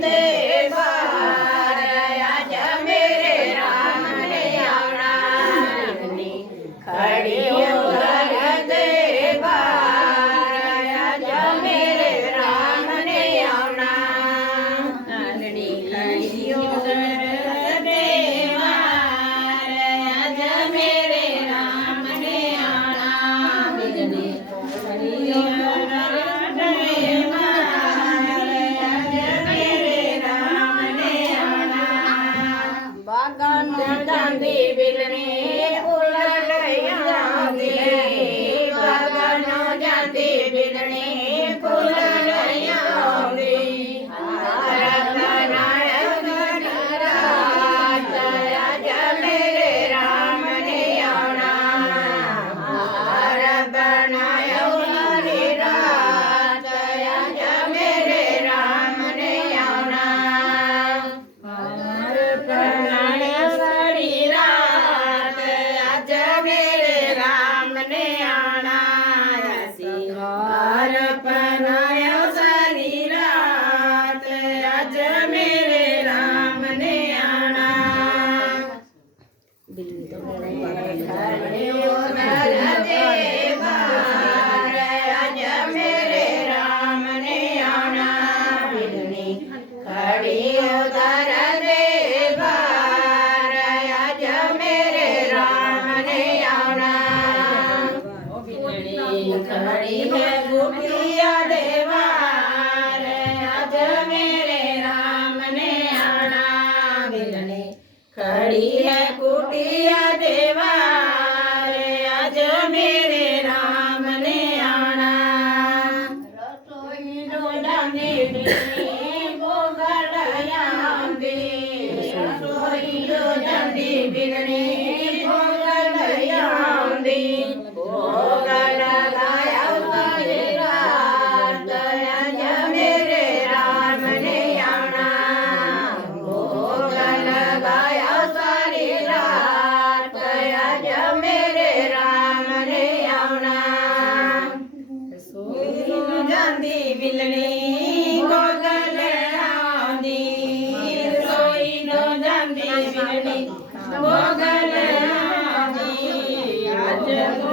दे बार आज मेरे राम ने आना खड़ी उधर दे बार आज मेरे राम ने आना खड़ी उधर दे बार आज मेरे राम ने आना खड़ी उधर दे बार आज मेरे राम ने आना बागान जांदी बिलने फूल लयांदी बागान जांदी बिलने फूल लयांदी हार बनाया रात आज मेरे राम ने आना हार बनाया रात आज मेरे राम ने आना हार बनाया सारी रात आज मेरे राम ने आना हार बनाया सारी रात आज मेरे राम ने आना खड़े उधर दे बार आज मेरे राम ने आना खड़ी उधर दे बार आज मेरे राम ने आना खड़ी है गुटिया देवार आज मेरे राम ने आना बिलने खड़ी है कुटिया देवार आज मेरे राम ने आना रसोई डोलाने भोगलयांदी रसोई डोलाने बिलने भोगलयांदी भोग लगाया सारी रात आज मेरे राम ने आना भोग लगाया सारी रात आज मेरे राम ने आना सोई जांदी बिलनी गोगल आंदी सोई नो जांदी बिलनी गोगल आंदी आज